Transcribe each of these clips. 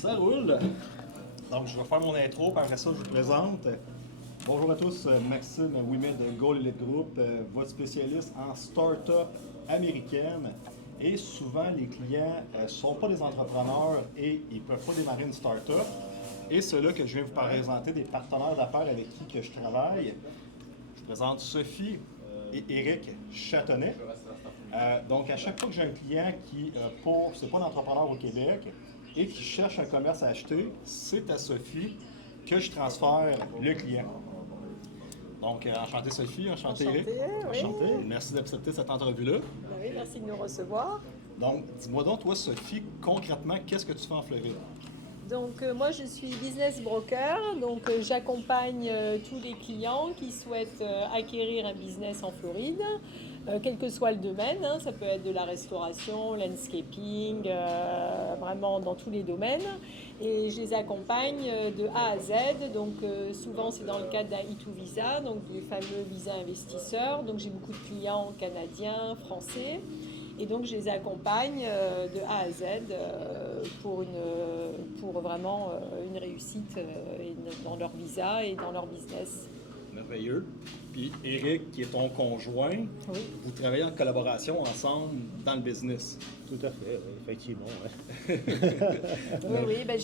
Ça roule. Donc, je vais faire mon intro, puis après ça, je vous présente. Bonjour à tous, Maxime Ouimet de Goal Elite Group, votre spécialiste en start-up américaine. Et souvent, les clients ne sont pas des entrepreneurs et ils ne peuvent pas démarrer une start-up. Et c'est là que je viens vous présenter des partenaires d'affaires avec qui que je travaille. Je présente Sophie et Éric Châtonnet. Donc, à chaque fois que j'ai un client qui c'est pas d'entrepreneur au Québec et qui cherche un commerce à acheter, c'est à Sophie que je transfère le client. Donc, enchanté Sophie, enchanté Éric. Oui. Enchanté. Merci d'accepter cette entrevue-là. Oui, merci de nous recevoir. Donc, dis-moi donc, toi, Sophie, concrètement, qu'est-ce que tu fais en Floride? Donc moi je suis business broker, donc j'accompagne tous les clients qui souhaitent acquérir un business en Floride, quel que soit le domaine, hein, ça peut être de la restauration, landscaping, vraiment dans tous les domaines. Et je les accompagne de A à Z, donc souvent c'est dans le cadre d'un E2 visa, donc les fameux visas investisseurs. Donc j'ai beaucoup de clients canadiens, français. Et donc je les accompagne de A à Z pour vraiment une réussite dans leur visa et dans leur business. Merveilleux. Puis Éric, qui est ton conjoint, Oui. vous travaillez en collaboration ensemble dans le business. Tout à fait, oui, effectivement. Ouais. Oui, ben,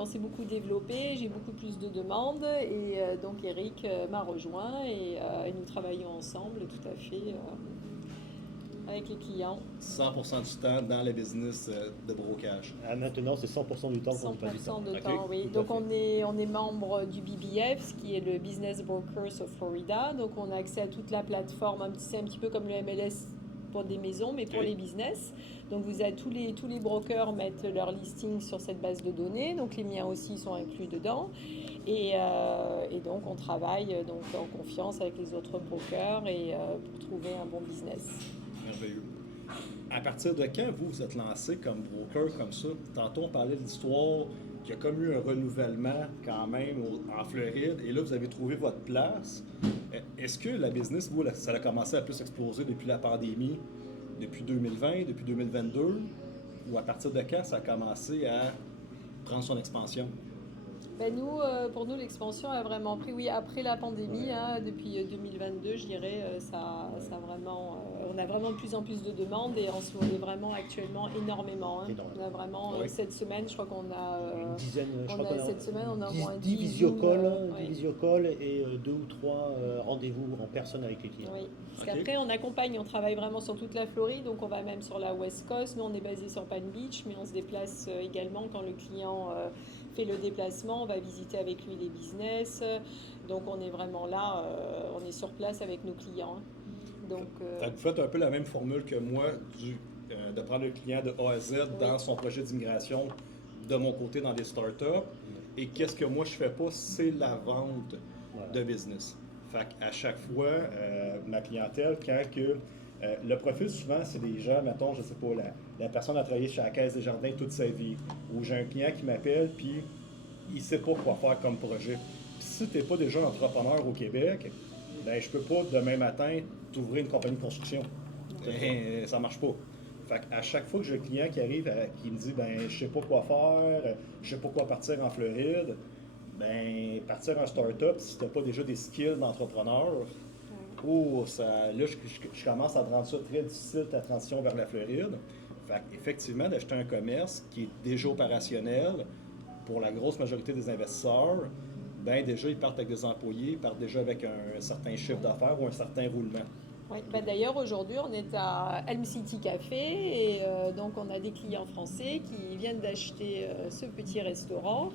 on s'est beaucoup développé, j'ai beaucoup plus de demandes et donc Eric m'a rejoint et nous travaillons ensemble tout à fait avec les clients. 100% du temps dans le business de brocage. Maintenant, c'est 100% du temps qu'on y passe du temps. 100% de Ok, temps, oui. tout à Donc fait. on est membre du BBF, ce qui est le Business Brokers of Florida. Donc on a accès à toute la plateforme, c'est un petit peu comme le MLS pour des maisons, mais pour Ok. les business. Donc vous avez tous les brokers mettent leur listing sur cette base de données. Donc les miens aussi sont inclus dedans. Et donc on travaille donc en confiance avec les autres brokers et pour trouver un bon business. Merveilleux. À partir de quand vous êtes lancé comme broker comme ça? Tantôt, on parlait de l'histoire qu'il y a comme eu un renouvellement quand même en Floride et là, vous avez trouvé votre place. Est-ce que la business, vous, ça a commencé à plus exploser depuis la pandémie, depuis 2020, depuis 2022? Ou à partir de quand ça a commencé à prendre son expansion? Ben nous, pour nous, l'expansion a vraiment pris, oui, après la pandémie, hein, depuis 2022, je dirais, ça vraiment, on a vraiment de plus en plus de demandes et on se est vraiment actuellement énormément. Hein. Énormément. On a vraiment, Oui. cette semaine, je crois qu'on a, Une dizaine, je on crois a qu'on a cette semaine, on a au moins 10 10 visiocalls, Zoom, 10 oui. visiocalls et 2 ou 3 rendez-vous en personne avec les clients. Oui, parce Ok. qu'après on accompagne, on travaille vraiment sur toute la Floride, donc on va même sur la West Coast. Nous on est basé sur Palm Beach, mais on se déplace également quand le client fait le déplacement, on va visiter avec lui les business. Donc on est vraiment là, on est sur place avec nos clients. Hein. Donc Fait que vous faites un peu la même formule que moi, de prendre le client de A à Z dans son projet d'immigration de mon côté dans des startups. Et qu'est-ce que moi je fais pas, c'est la vente de business. Fait qu'à chaque fois, ma clientèle, le profil souvent, c'est des gens, mettons, je sais pas, la personne a travaillé chez la Caisse des Jardins toute sa vie. Ou j'ai un client qui m'appelle, puis il sait pas quoi faire comme projet. Puis si tu n'es pas déjà entrepreneur au Québec, ben je peux pas demain matin t'ouvrir une compagnie de construction. Ben, ça marche pas. Fait qu'à chaque fois que j'ai un client qui arrive qui me dit ben je sais pas quoi faire, je sais pas quoi partir en Floride, ben partir en start-up si t'as pas déjà des skills d'entrepreneur, là je commence à rendre ça très difficile ta transition vers la Floride. Fait qu'effectivement, d'acheter un commerce qui est déjà opérationnel pour la grosse majorité des investisseurs, ben déjà ils partent avec des employés, ils partent déjà avec un certain chiffre d'affaires ou un certain roulement. oui. Ben, d'ailleurs, aujourd'hui, on est à Elm City Café et donc on a des clients français qui viennent d'acheter ce petit restaurant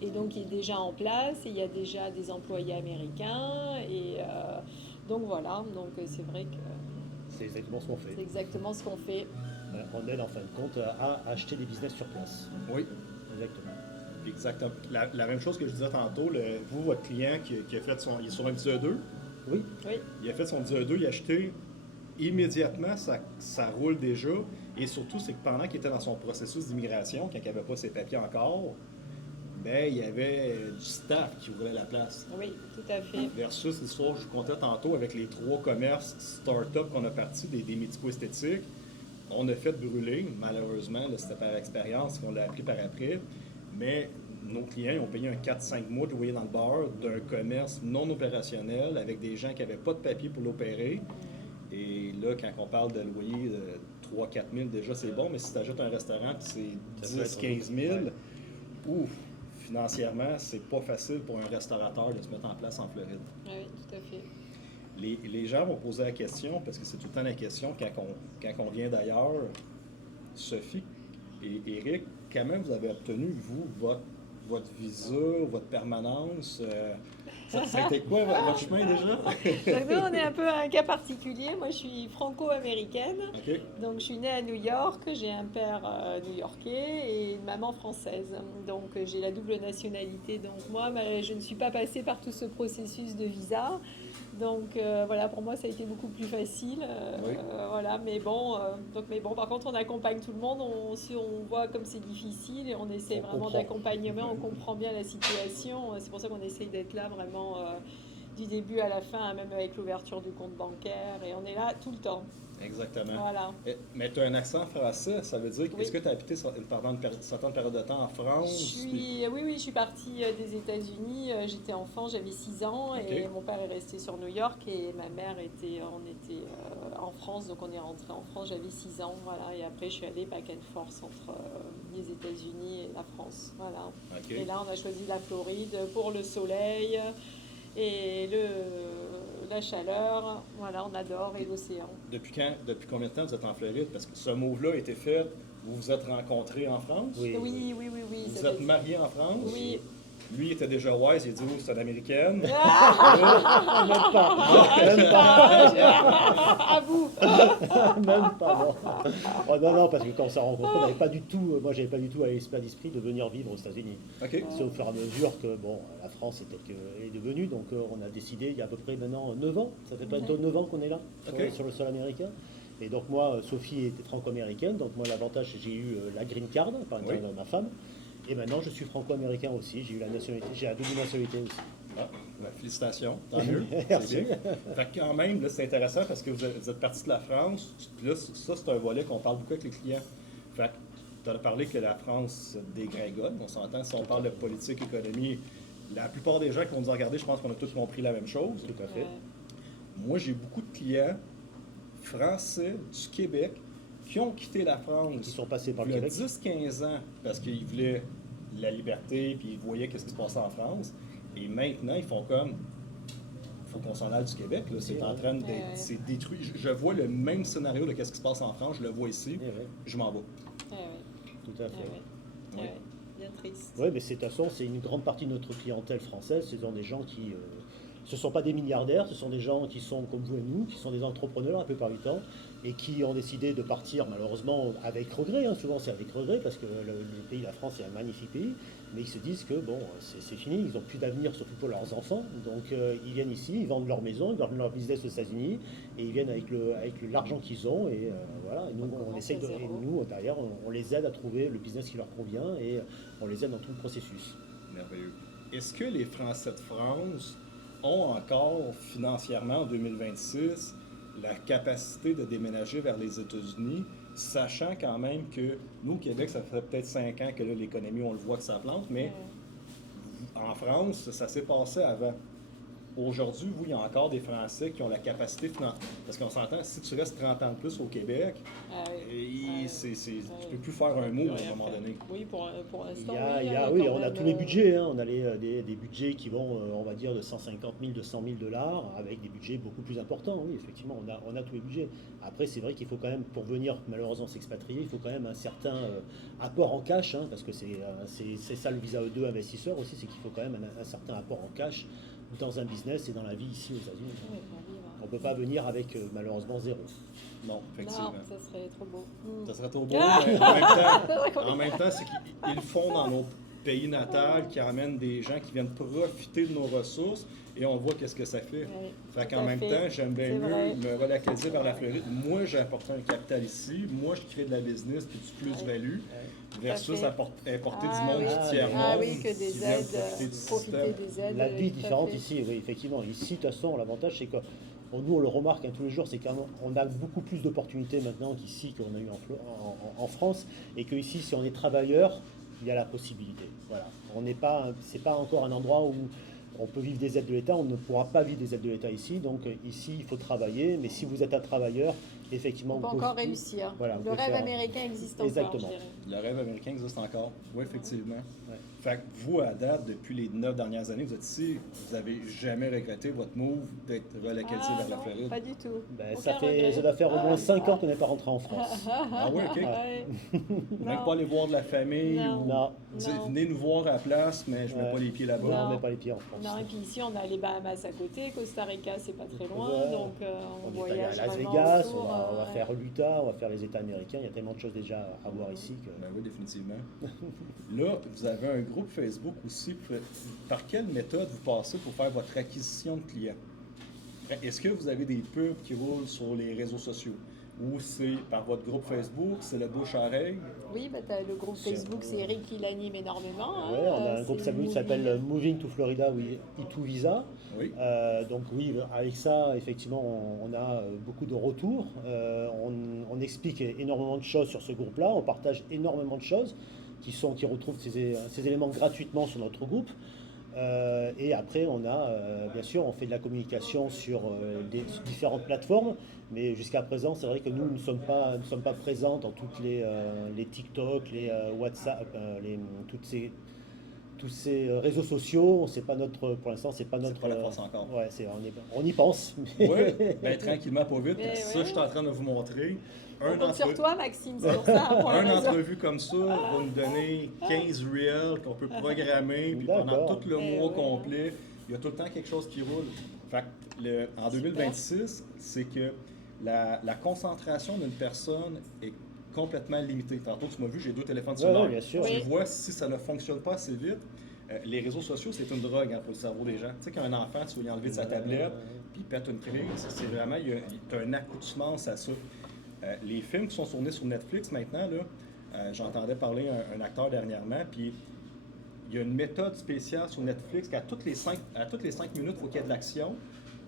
et donc il est déjà en place et il y a déjà des employés américains et donc voilà, donc c'est vrai que C'est exactement ce qu'on c'est fait. exactement ce qu'on fait. On aide en fin de compte à acheter des business sur place. Oui, Exactement. exactement. La même chose que je disais tantôt, vous, votre client qui a fait il est sur un 10E2, Oui, Oui, il a fait son 10E2, il a acheté immédiatement, ça roule déjà. Et surtout, c'est que pendant qu'il était dans son processus d'immigration, quand il n'avait pas ses papiers encore, ben, il y avait du staff qui ouvrait la place. oui, tout à fait. Versus l'histoire que je vous contais tantôt avec les 3 commerces start-up qu'on a partis, des médico-esthétiques. On a fait brûler, malheureusement, là, c'était par expérience qu'on l'a appris par après, mais nos clients ont payé un 4-5 mois de loyer dans le bar d'un commerce non opérationnel avec des gens qui n'avaient pas de papier pour l'opérer. Et là, quand on parle de loyer de 3-4 000, déjà c'est bon, mais si tu ajoutes un restaurant puis c'est 10-15 000, ouf, financièrement, c'est pas facile pour un restaurateur de se mettre en place en Floride. Oui, tout à fait. Les gens vont poser la question, parce que c'est tout le temps la question quand on vient d'ailleurs, Sophie et Éric, comment vous avez obtenu, vous, votre visa, votre permanence? Ça a été quoi votre chemin déjà? Donc nous, on est un peu un cas particulier. Moi, je suis franco-américaine. OK. Donc, je suis née à New York. J'ai un père new-yorkais et une maman française. Donc, j'ai la double nationalité. Donc, moi, je ne suis pas passée par tout ce processus de visa. Donc, voilà, pour moi, ça a été beaucoup plus facile. Oui. Voilà, mais bon, par contre, on accompagne tout le monde. On voit comme c'est difficile et on essaie On vraiment comprend. d'accompagnement. On comprend bien la situation. C'est pour ça qu'on essaye d'être là vraiment du début à la fin, même avec l'ouverture du compte bancaire. Et on est là tout le temps. Exactement. Voilà. Mais tu as un accent français, ça veut dire Oui. est-ce que tu as habité pendant une certaine période de temps en France? Oui, je suis partie des États-Unis. J'étais enfant, j'avais 6 ans et mon père est resté sur New York et ma mère on était en France, donc on est rentré en France. J'avais 6 ans, voilà. Et après, je suis allée back and forth entre les États-Unis et la France, voilà. OK. Et là, on a choisi la Floride pour le soleil et la chaleur. Voilà, on adore et l'océan. Depuis combien de temps vous êtes en Floride? Parce que ce move-là a été fait, vous vous êtes rencontrés en France? Oui. Oui. Vous ça êtes fait- mariés en France? Oui. Lui il était déjà wise, il a dit oh, c'est une américaine. Même pas. Même pas. À vous. Même pas, non. Oh, non, parce que quand on s'est rencontrés, on n'avait pas du tout, moi j'avais pas du tout à l'esprit de venir vivre aux États-Unis. OK. C'est au fur et à mesure que la France est devenue, donc on a décidé il y a à peu près maintenant 9 ans, ça fait bientôt 9 ans qu'on est là, sur le sol américain. Et donc moi, Sophie était franco-américaine, donc moi l'avantage j'ai eu la green card par intermédiaire de ma femme. Et maintenant, je suis franco-américain aussi. J'ai eu la nationalité, j'ai la double nationalité aussi. Ah, ben, félicitations, tant mieux. Merci. C'est bien. Fait que quand même, là, c'est intéressant parce que vous êtes parti de la France. Puis là, ça, c'est un volet qu'on parle beaucoup avec les clients. Fait que tu as parlé que la France dégringole. On s'entend, si on parle de politique, économie, la plupart des gens qui vont nous regarder, je pense qu'on a tous compris la même chose. Tout à fait. Moi, j'ai beaucoup de clients français du Québec qui ont quitté la France Qui sont passés par le il y a Québec. 10-15 ans parce qu'ils voulaient la liberté puis ils voyaient ce qui se passait en France. Et maintenant, ils font comme il faut qu'on s'en aille du Québec. Là. C'est en train d'être c'est détruit. Je vois le même scénario de ce qui se passe en France, je le vois ici. Eh ouais, Je m'en vais. tout à fait. Oui. Bien triste. Oui, mais de toute façon, c'est une grande partie de notre clientèle française. Ce sont des gens qui. Ce ne sont pas des milliardaires, ce sont des gens qui sont comme vous et nous, qui sont des entrepreneurs la plupart du temps, et qui ont décidé de partir malheureusement avec regret. Souvent c'est avec regret parce que le pays, la France, est un magnifique pays, mais ils se disent que bon, c'est fini, ils n'ont plus d'avenir, surtout pour leurs enfants. Donc ils viennent ici, ils vendent leur maison, ils vendent leur business aux États-Unis, et ils viennent avec l'argent qu'ils ont, et voilà. Et nous, on essaye et nous derrière, on les aide à trouver le business qui leur convient, et on les aide dans tout le processus. Merveilleux. Est-ce que les Français de France ont encore financièrement en 2026 la capacité de déménager vers les États-Unis, sachant quand même que nous, au Québec, ça fait peut-être 5 ans que là, l'économie, on le voit que ça plante, mais en France, ça s'est passé avant. Aujourd'hui, vous, il y a encore des Français qui ont la capacité financière. Parce qu'on s'entend, si tu restes 30 ans de plus au Québec, tu peux plus faire un mot à un moment donné. Oui, pour l'instant. Oui, on a tous les budgets. On a des budgets qui vont, on va dire, de 150 000, 200 000 $, avec des budgets beaucoup plus importants. Oui, effectivement, on a tous les budgets. Après, c'est vrai qu'il faut quand même, pour venir malheureusement s'expatrier, il faut quand même un certain apport en cash, parce que c'est ça le visa E2 investisseur aussi, c'est qu'il faut quand même un certain apport en cash dans un business et dans la vie ici aux États-Unis. On ne peut pas venir avec malheureusement zéro. Non, effectivement. Non, ça serait trop beau. Ça serait trop beau, mais en même temps, c'est qu'ils le font dans nos pays natals, qui amènent des gens qui viennent profiter de nos ressources, et on voit qu'est-ce que ça fait. Fait qu'en même temps, j'aime bien mieux me relocaliser vers la Floride. Moi, j'ai apporté un capital ici, moi, je crée de la business puis du plus-value, versus importer du monde du tiers-monde. Ah oui, que des qui viennent aides, profiter du système. des aides. La vie est différente ici, oui, effectivement. Ici, de toute façon, l'avantage, c'est que nous, on le remarque tous les jours, c'est qu'on a beaucoup plus d'opportunités maintenant qu'ici qu'on a eu en France, et qu'ici, si on est travailleur, il y a la possibilité. Voilà. C'est pas encore un endroit où on peut vivre des aides de l'État, on ne pourra pas vivre des aides de l'État ici. Donc ici, il faut travailler, mais si vous êtes un travailleur, effectivement, On peut encore réussir. Voilà, le rêve américain existe encore. Exactement. Le rêve américain existe encore. Oui, effectivement. Ouais. Fait que vous, à date, depuis les 9 dernières années, vous êtes ici, vous n'avez jamais regretté votre move d'être relocalisé vers la Floride? Pas du tout. Ben, Aucun ça regret. doit faire au moins 5 ans qu'on n'est pas rentré en France. Ah oui, OK. Ouais. Même Non. pas aller voir de la famille Non. ou Non. dire, Non. venez nous voir à la place, mais je ne mets Ouais. pas les pieds là-bas. On Non. ne met pas les pieds en France. Non, et puis ici, on a les Bahamas à côté, Costa Rica, c'est pas très loin, Ouais. donc on On est allé voyage à Las vraiment Vegas, autour, on va faire l'Utah, on va faire les États américains. Il y a tellement de choses déjà à voir ici que. Ben oui, définitivement. Là, vous avez un groupe Facebook aussi. Par quelle méthode vous passez pour faire votre acquisition de clients? Est-ce que vous avez des pubs qui roulent sur les réseaux sociaux? Ou c'est par votre groupe Facebook, c'est le bouche-oreille? Oui, bah, t'as le groupe Facebook, c'est Eric qui l'anime énormément. hein. Ouais, on a un groupe C'est Facebook qui s'appelle Moving to Florida with E2 Visa. Oui. Donc oui, avec ça, effectivement, on a beaucoup de retours. On explique énormément de choses sur ce groupe-là. On partage énormément de choses qui retrouvent ces éléments gratuitement sur notre groupe. Et après, bien sûr, on fait de la communication sur des différentes plateformes. Mais jusqu'à présent, c'est vrai que nous ne sommes pas présents dans toutes les TikTok, les WhatsApp, tous ces réseaux sociaux. Pour l'instant, c'est pas notre. C'est pas la force encore. Ouais, on y pense. Oui, bien tranquillement, pas vite. Mais Ça, ouais. je suis en train de vous montrer. On compte sur toi, Maxime, c'est pour ça. Pour la Une raison. entrevue comme ça va nous donner 15 reels qu'on peut programmer, puis pendant D'accord. tout le Eh mois ouais. complet, il y a tout le temps quelque chose qui roule. Fait que en 2026, c'est que la concentration d'une personne est complètement limitée. Tantôt, tu m'as vu, j'ai 2 téléphones Ouais, cellulaires. bien sûr. Tu Oui. vois, si ça ne fonctionne pas assez vite, les réseaux sociaux, c'est une drogue pour le cerveau des gens. Tu sais qu'un enfant, tu veux lui enlever de sa tablette, puis il pète une crise, c'est vraiment, il y a une accoutumance à ça. Les films qui sont tournés sur Netflix maintenant, là, j'entendais parler un acteur dernièrement, puis il y a une méthode spéciale sur Netflix qu'à toutes les 5 minutes, il faut qu'il y ait de l'action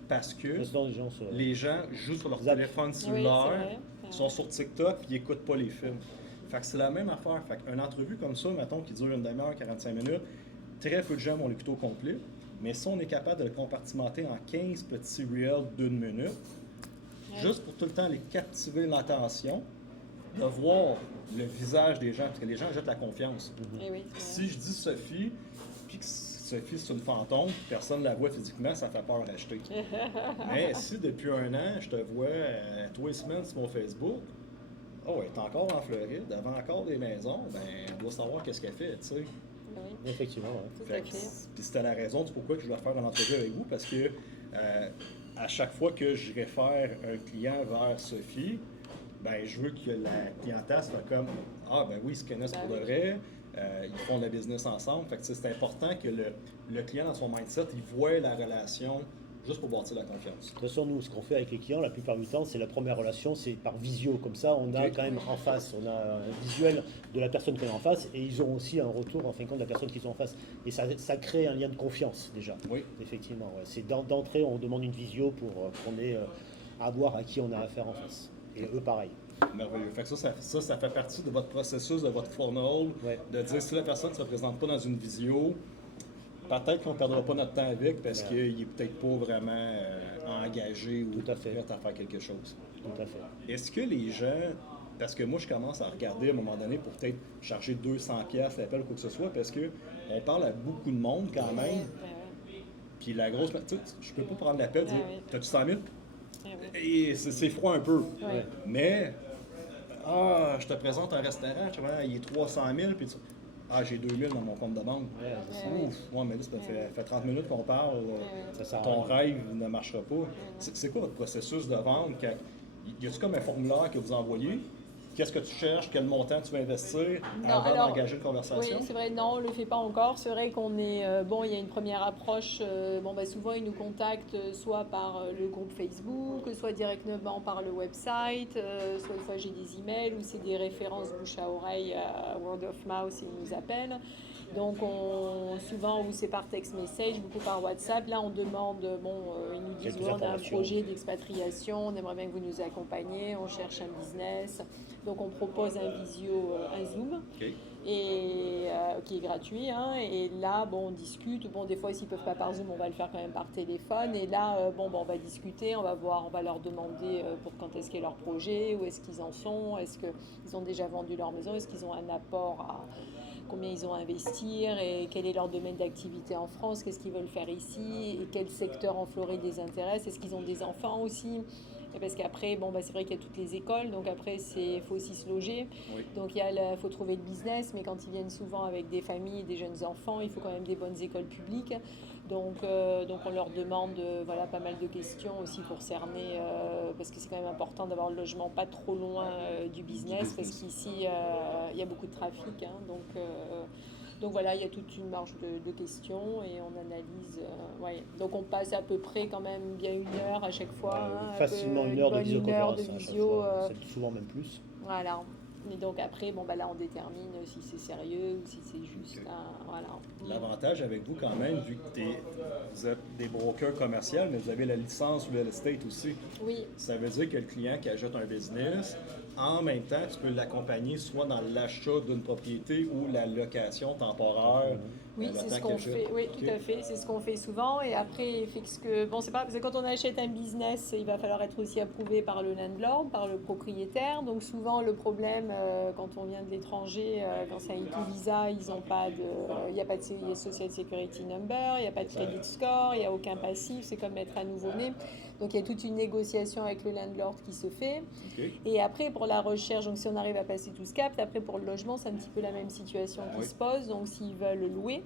parce que Sinon, les gens les gens jouent sur leur Zap. téléphone Oui, cellulaire, c'est vrai. ils sont sur TikTok, puis ils n'écoutent pas les films. Fait que c'est la même affaire. Fait qu'une entrevue comme ça, mettons, qui dure une demi-heure, 45 minutes, très peu de gens vont l'écouter au complet. Mais si on est capable de le compartimenter en 15 petits reels d'une minute, juste pour tout le temps les captiver l'attention, de voir le visage des gens, parce que les gens jettent la confiance. Eh oui, c'est Si je dis Sophie, puis que Sophie c'est une fantôme, puis personne ne la voit physiquement, ça fait peur d'acheter. Mais si depuis un an, je te vois tous les semaines sur mon Facebook, oh, elle est encore en Floride, elle vend encore des maisons, ben, on doit savoir qu'est-ce qu'elle fait, tu sais. oui, effectivement. Ouais. tout Fait à que fait. puis c'était la raison du pourquoi que je voulais faire une entrevue avec vous, parce que à chaque fois que je réfère un client vers Sophie, ben je veux que la clientèle soit comme ah ben oui, ils se connaissent pour de vrai, ils font de la business ensemble. Fait que c'est important que le client dans son mindset, il voit la relation juste pour bâtir la confiance. De toute façon, nous, ce qu'on fait avec les clients, la plupart du temps, c'est la première relation, c'est par visio. Comme ça, on a Ok. quand même en face, on a un visuel de la personne qu'on est en face, et ils ont aussi un retour, en fin de compte, de la personne qu'ils ont en face. Et ça crée un lien de confiance, déjà. Oui. Effectivement, ouais. C'est d'entrée, on demande une visio pour qu'on ait à voir à qui on a affaire en face. Et eux, pareil. Merveilleux. Fait que ça fait partie de votre processus, de votre funnel, Ouais. de dire si la personne ne se présente pas dans une visio, peut-être qu'on ne perdra pas notre temps avec parce Ouais. qu'il n'est peut-être pas vraiment engagé ou Tout à fait. prêt à faire quelque chose. Tout à fait. Est-ce que les gens, parce que moi je commence à regarder à un moment donné pour peut-être charger 200$ l'appel ou quoi que ce soit, parce que on parle à beaucoup de monde quand Ouais, même, ouais, puis la grosse, tu sais, je peux pas prendre l'appel et dire Ouais. t'as-tu 100 000? ouais, ouais. Et c'est froid un peu. Ouais. Mais, je te présente un restaurant, tu vois, il est 300 000, puis tu j'ai 2 000 dans mon compte de banque. Ouais, c'est ça. Ouais. Ouf, ouais, mais là, ça fait 30 minutes qu'on parle, Ça sert à ton rien. rêve ne marchera pas. C'est quoi votre processus de vente? Y a-t-il comme un formulaire que vous envoyez? qu'est-ce que tu cherches, quel montant tu veux investir Non, avant alors, d'engager une oui, conversation? c'est vrai, non, on ne le fait pas encore. C'est vrai qu'on est, bon, il y a une première approche. Souvent, ils nous contactent soit par le groupe Facebook, soit directement par le website, soit une fois j'ai des emails ou c'est des références bouche à oreille, word of mouth, ils nous appellent. Donc, souvent, ou c'est par text message, beaucoup par WhatsApp. Là, on demande, ils nous disent, Quelques ouais, on a un informations. projet d'expatriation, on aimerait bien que vous nous accompagniez, on cherche un business. Donc, on propose un visio, un Zoom, OK. et, qui est gratuit. Hein, et là, on discute. Bon, des fois, s'ils ne peuvent pas par Zoom, on va le faire quand même par téléphone. Et là, on va discuter, on va voir, on va leur demander pour quand est-ce qu'est leur projet, où est-ce qu'ils en sont, est-ce qu'ils ont déjà vendu leur maison, est-ce qu'ils ont un apport à combien ils ont à investir et quel est leur domaine d'activité en France, qu'est-ce qu'ils veulent faire ici et quel secteur en Floride les intéresse, est-ce qu'ils ont des enfants aussi. Et parce qu'après, c'est vrai qu'il y a toutes les écoles, donc après, il faut aussi se loger. Oui. Donc il faut trouver le business, mais quand ils viennent souvent avec des familles et des jeunes enfants, il faut quand même des bonnes écoles publiques. Donc on leur demande pas mal de questions aussi pour cerner, parce que c'est quand même important d'avoir le logement pas trop loin du business, parce qu'ici, il y a beaucoup de trafic. Hein, donc voilà, il y a toute une marge de questions et on analyse. Donc on passe à peu près quand même bien 1 heure à chaque fois. Facilement 1 heure de visioconférence. Une heure de visio. C'est souvent même plus. Voilà. Et donc après, là on détermine si c'est sérieux ou si c'est juste voilà. L'avantage avec vous quand même, vu que vous êtes des brokers commerciaux, mais vous avez la licence real estate aussi. Oui. Ça veut dire que le client qui achète un business, en même temps, tu peux l'accompagner soit dans l'achat d'une propriété ou la location temporaire. Oui, c'est ce qu'on fait. Oui, tout à fait. C'est ce qu'on fait souvent. Et après, c'est pas parce que quand on achète un business, il va falloir être aussi approuvé par le landlord, par le propriétaire. Donc souvent, le problème quand on vient de l'étranger, quand c'est un E2 visa, ils ont pas il n'y a pas de Social Security Number, il n'y a pas de credit score, il n'y a aucun passif. C'est comme être un nouveau-né. Donc il y a toute une négociation avec le landlord qui se fait. Okay. Et après, pour la recherche, donc si on arrive à passer tout ce cap, après pour le logement, c'est un petit peu la même situation qui se pose. Donc s'ils veulent louer,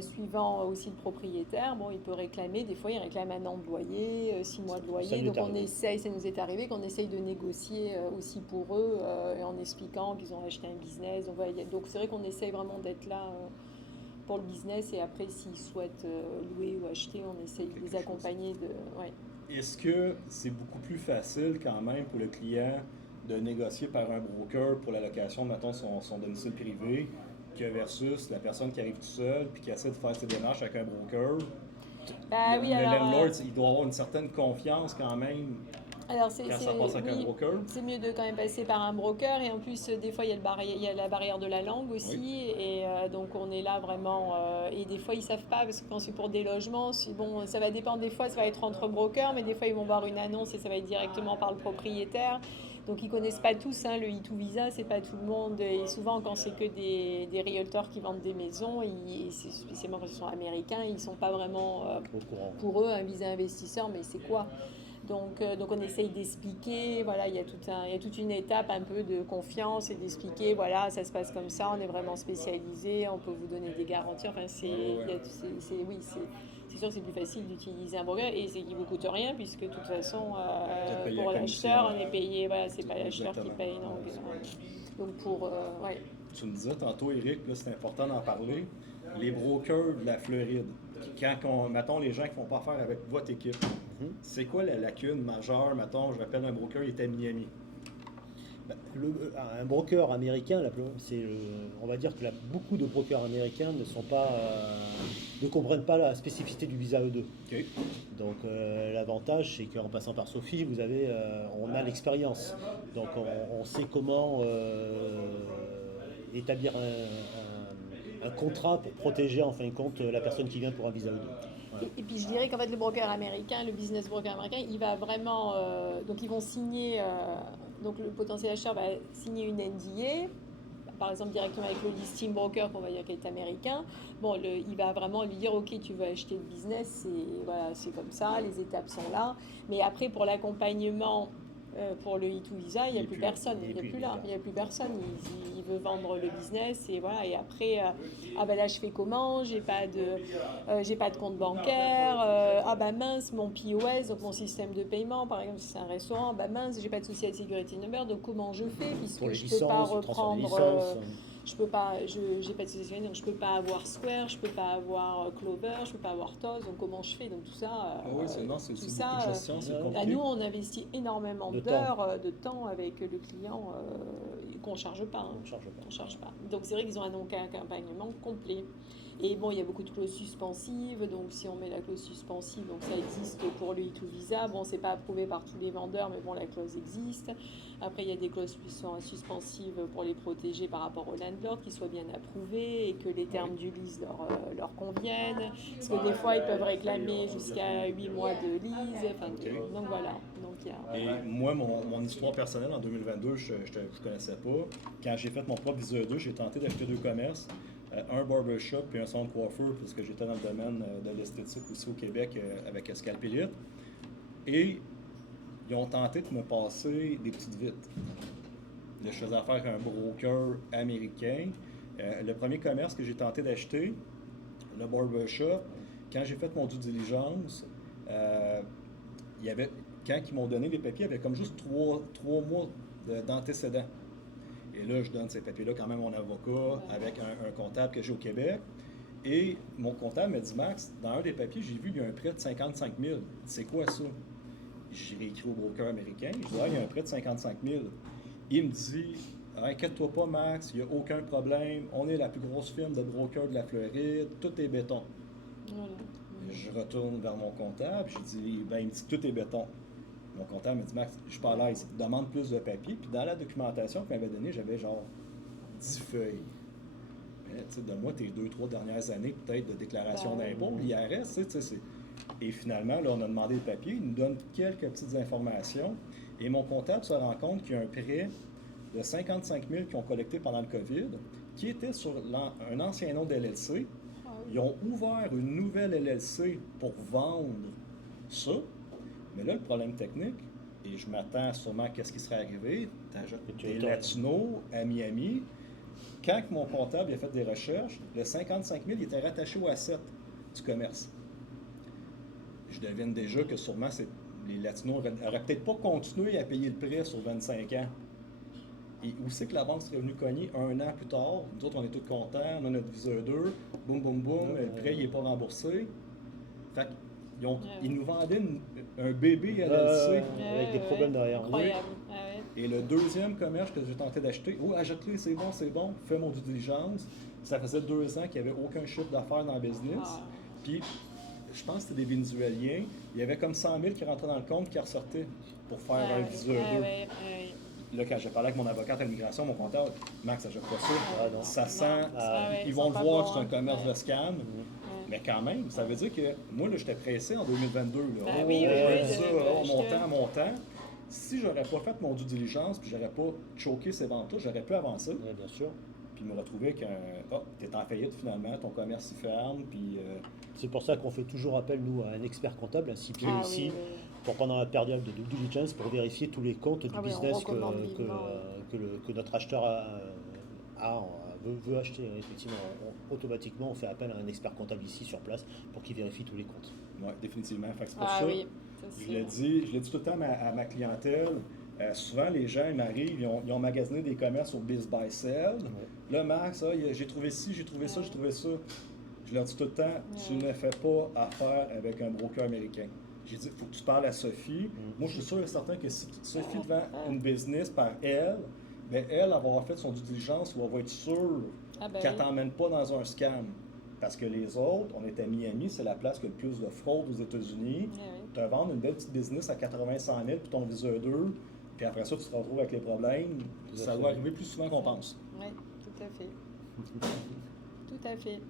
suivant aussi le propriétaire, il peut réclamer, des fois il réclame 1 an de loyer, 6 mois de loyer, donc ça nous est arrivé qu'on essaye de négocier aussi pour eux, en expliquant qu'ils ont acheté un business, donc c'est vrai qu'on essaye vraiment d'être là pour le business, et après s'ils souhaitent louer ou acheter, on essaye de les accompagner. Est-ce que c'est beaucoup plus facile quand même pour le client de négocier par un broker pour la location, mettons son domicile privé, que versus la personne qui arrive tout seul puis qui essaie de faire ses démarches avec un broker? Le landlord, il doit avoir une certaine confiance quand même. Alors quand ça passe avec un broker. C'est mieux de quand même passer par un broker, et en plus des fois il y a la barrière de la langue aussi, et donc on est là vraiment, et des fois ils savent pas, parce que quand c'est pour des logements, ça va dépendre, des fois ça va être entre brokers, mais des fois ils vont voir une annonce et ça va être directement par le propriétaire. Donc ils connaissent pas tous, le E2 visa, c'est pas tout le monde, et souvent quand c'est que des realtors qui vendent des maisons, spécialement quand ils sont américains, ils sont pas vraiment pour eux un visa investisseur, mais c'est quoi? Donc on essaye d'expliquer, il y a toute une étape un peu de confiance, et d'expliquer, ça se passe comme ça, on est vraiment spécialisé, on peut vous donner des garanties, c'est sûr que c'est plus facile d'utiliser un broker, et c'est qui ne vous coûte rien, puisque de toute façon, pour l'acheteur, on est payé, c'est pas l'acheteur qui paye. Donc Tu me disais tantôt, Éric, là, c'est important d'en parler, les brokers de la Floride, mettons les gens qui ne font pas affaire avec votre équipe, c'est quoi la lacune majeure? Mettons, je m'appelle un broker, il est à Miami. Un broker américain, on va dire que beaucoup de brokers américains ne comprennent pas la spécificité du visa E2. Okay. Donc l'avantage, c'est qu'en passant par Sophie, on a l'expérience. Donc on sait comment établir un contrat pour protéger en fin de compte la personne qui vient pour un visa E2. Voilà. Et puis je dirais qu'en fait le broker américain, le business broker américain, il va vraiment, donc ils vont signer, donc le potentiel acheteur va signer une NDA, par exemple directement avec le listing broker, qu'on va dire qu'il est américain. Il va vraiment lui dire, ok, tu veux acheter le business, c'est comme ça, les étapes sont là. Mais après, pour l'accompagnement Pour le E2 Visa, il n'y a plus personne, il n'y a plus personne. Il veut vendre le business et voilà. Et après, ah ben là je fais comment? J'ai pas de compte bancaire. Ah ben mince, mon POS, donc mon système de paiement, par exemple si c'est un restaurant, bah mince, j'ai pas de Social Security Number, donc comment je fais puisque je peux pas reprendre. Je peux pas, j'ai pas de société, donc je peux pas avoir Square, je peux pas avoir Clover, je peux pas avoir Toz, donc comment je fais? Donc tout ça, oui, c'est beaucoup de gestion, c'est compliqué. nous on investit énormément d'heures, de temps avec le client qu'on charge pas. On charge pas. Donc c'est vrai qu'ils ont un accompagnement complet. Et bon, il y a beaucoup de clauses suspensives, donc si on met la clause suspensive, donc ça existe pour le E2 Visa. Bon, c'est pas approuvé par tous les vendeurs, mais bon, la clause existe. Après, il y a des clauses suspensives pour les protéger par rapport au landlord, qui soient bien approuvés et que les termes du lease leur conviennent. Parce que des fois, ils peuvent réclamer jusqu'à 8 mois de lease. Enfin, donc voilà. Donc, Et moi, mon histoire personnelle en 2022, je ne connaissais pas. Quand j'ai fait mon propre Visa 2, j'ai tenté d'acheter 2 commerces. Un barbershop et un salon de coiffeur, puisque j'étais dans le domaine de l'esthétique aussi au Québec avec Scalpelite. Et ils ont tenté de me passer des petites vites. Je faisais affaire avec un broker américain. Le premier commerce que j'ai tenté d'acheter, le barbershop, quand j'ai fait mon due diligence, il y avait, quand ils m'ont donné les papiers, il y avait comme juste 3 mois d'antécédents. Et là, je donne ces papiers-là quand même à mon avocat avec un comptable que j'ai au Québec. Et mon comptable me dit, Max, dans un des papiers, j'ai vu qu'il y a un prêt de 55 000. C'est quoi ça? J'ai réécrit au broker américain. Je dis, il y a un prêt de 55 000. Il me dit, inquiète-toi pas, Max, il n'y a aucun problème. On est la plus grosse firme de broker de la Floride. Tout est béton. Voilà. Je retourne vers mon comptable. Je dis, il me dit, tout est béton. Mon comptable me dit, Max, je suis pas à l'aise, demande plus de papier. Puis dans la documentation qu'il m'avait donnée, j'avais genre 10 feuilles. Mais tu sais, donne-moi tes 2-3 dernières années peut-être de déclaration d'impôt, l'IRS, tu sais. Et finalement, là, on a demandé le papier, il nous donne quelques petites informations. Et mon comptable se rend compte qu'il y a un prêt de 55 000 qu'ils ont collecté pendant le COVID, qui était sur un ancien nom de LLC. Ils ont ouvert une nouvelle LLC pour vendre ça. Mais là, le problème technique, et je m'attends sûrement à ce qui serait arrivé, des Latinos à Miami. Quand mon comptable a fait des recherches, le 55 000 il était rattaché au asset du commerce. Je devine déjà que sûrement les Latinos n'auraient peut-être pas continué à payer le prêt sur 25 ans. Et où c'est que la banque serait venue cogner 1 an plus tard? Nous autres, on est tous contents, on a notre Visa 2, boum, boum, boum, le prêt, il n'est pas remboursé. Fait ils nous vendaient un bébé LLC. Avec des problèmes derrière. Incroyable. Et le deuxième commerce que j'ai tenté d'acheter, achète-le, c'est bon, fais mon due diligence. Ça faisait 2 ans qu'il n'y avait aucun chiffre d'affaires dans le business. Puis, je pense que c'était des Vénézuéliens. Il y avait comme 100 000 qui rentraient dans le compte qui ressortaient pour faire un Visa 2. Là, quand j'ai parlé avec mon avocate à l'immigration, mon comptable, Max, ça jette pas ça. Ça sent, ils vont voir que c'est un commerce de scam. Mais quand même, ça veut dire que moi, là, j'étais pressé en 2022. Montant. Si j'aurais pas fait mon due diligence, puis j'aurais pas choqué ces ventes-là, j'aurais pu avancer. Oui, bien sûr. Puis me retrouver t'es en faillite finalement, ton commerce il ferme, puis... C'est pour ça qu'on fait toujours appel, nous, à un expert comptable, un CPA ici, pour pendant la période de due diligence, pour vérifier tous les comptes du business que notre acheteur veut acheter. Effectivement, automatiquement, on fait appel à un expert comptable ici sur place pour qu'il vérifie tous les comptes. Oui, définitivement. Fait que c'est pour ça. Je l'ai dit tout le temps à ma clientèle. Souvent, les gens, ils m'arrivent, ils ont magasiné des commerces au Biz Buy Sell. Là, Max, j'ai trouvé ci, j'ai trouvé ça, j'ai trouvé ça. Je leur dis tout le temps, tu ne fais pas affaire avec un broker américain. J'ai dit, il faut que tu parles à Sophie. Moi, je suis sûr et certain que si Sophie te vend une business par elle, bien, elle va avoir fait son due diligence ou elle va être sûre qu'elle ne t'emmène pas dans un scam. Parce que les autres, on est à Miami, c'est la place qui a le plus de fraude aux États-Unis. Tu vas vendre une belle petite business à 80-100 000 puis ton Visa 2, puis après ça, tu te retrouves avec les problèmes. Ça doit arriver plus souvent qu'on pense. Oui, tout à fait. Tout à fait.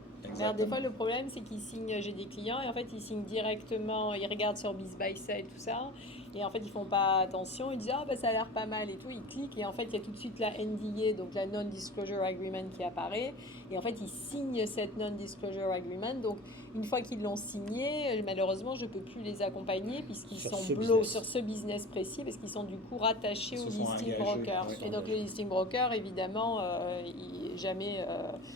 Alors, des fois, le problème, c'est qu'ils signent, j'ai des clients, et en fait, ils signent directement, ils regardent sur BizBuySell, tout ça, et en fait, ils font pas attention, ils disent, ah, bah, ça a l'air pas mal et tout, ils cliquent, et en fait, il y a tout de suite la NDA, donc la Non-Disclosure Agreement qui apparaît, et en fait, ils signent cette Non-Disclosure Agreement, donc une fois qu'ils l'ont signé, malheureusement, je peux plus les accompagner, puisqu'ils Sur sont ce bloqués business. sur ce business précis, parce qu'ils sont du coup rattachés Ils au se sont listing engagés, broker. oui. Et donc, le listing broker, évidemment, jamais...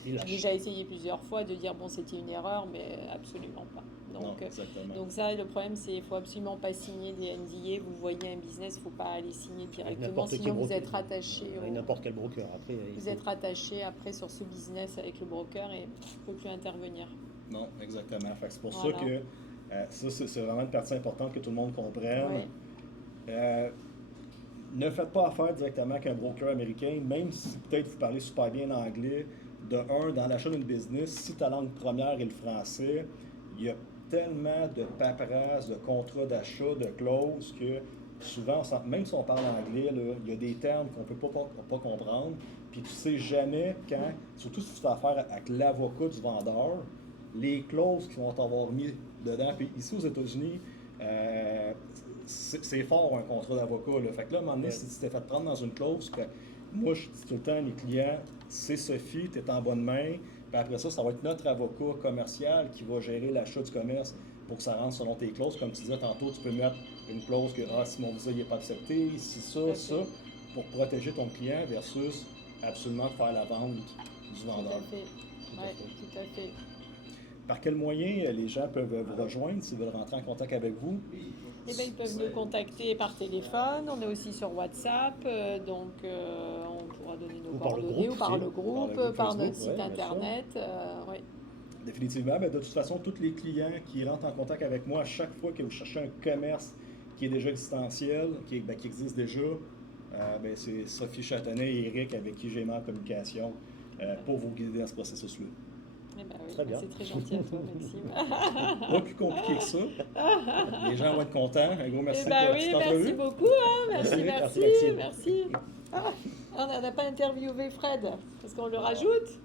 Il J'ai lâche. déjà essayé plusieurs fois de dire bon c'était une erreur, mais absolument pas. Non, Donc, exactement. donc ça, le problème c'est qu'il faut absolument pas signer des NDA. Vous voyez un business, il ne faut pas aller signer directement, N'importe quel sinon vous broker. êtes rattaché. Avec n'importe quel broker. Après, Vous êtes rattaché après sur ce business avec le broker et il ne peut plus intervenir. Non, exactement. Fait que c'est pour Voilà. ça que ça, c'est vraiment une partie importante que tout le monde comprenne. Ouais. Ne faites pas affaire directement avec un broker américain, même si peut-être vous parlez super bien anglais. De un, dans l'achat d'une business, si ta langue première est le français, il y a tellement de paperasse, de contrats d'achat, de clauses que souvent, même si on parle anglais, là, il y a des termes qu'on ne peut pas comprendre. Puis tu sais jamais quand, surtout si tu fais affaire avec l'avocat du vendeur, les clauses qui vont t'avoir mis dedans. Puis ici aux États-Unis, c'est fort un contrat d'avocat. Là. Fait que là, à un moment donné, si tu t'es fait prendre dans une clause, que moi je dis tout le temps à mes clients, c'est Sophie, tu es en bonne main. Puis après ça va être notre avocat commercial qui va gérer l'achat du commerce pour que ça rentre selon tes clauses. Comme tu disais tantôt, tu peux mettre une clause que si mon visa n'est pas accepté, si ça, pour protéger ton client versus absolument faire la vente du vendeur. Tout à fait. Ouais, tout à fait. Par quel moyen les gens peuvent vous rejoindre s'ils veulent rentrer en contact avec vous? Eh bien, ils peuvent nous contacter par téléphone, on est aussi sur WhatsApp, donc on pourra donner nos Ou par le coordonnées, groupe, ou par le groupe, par par Facebook, notre site ouais, bien internet. Ouais. Définitivement. De toute façon, tous les clients qui rentrent en contact avec moi, à chaque fois que vous cherchez un commerce qui est déjà existentiel, qui existe déjà, c'est Sophie Châtenay et Eric avec qui j'ai mis en communication pour vous guider dans ce processus-là. Eh ben oui, Très bien. c'est très gentil à toi, Maxime. Pas plus compliqué que ça. Les gens vont être contents. Un gros merci Eh ben pour oui, cette merci entrevue. beaucoup. Hein. Merci, Merci, merci, Maxime. merci. Ah, on n'a pas interviewé Fred. Est-ce qu'on le rajoute?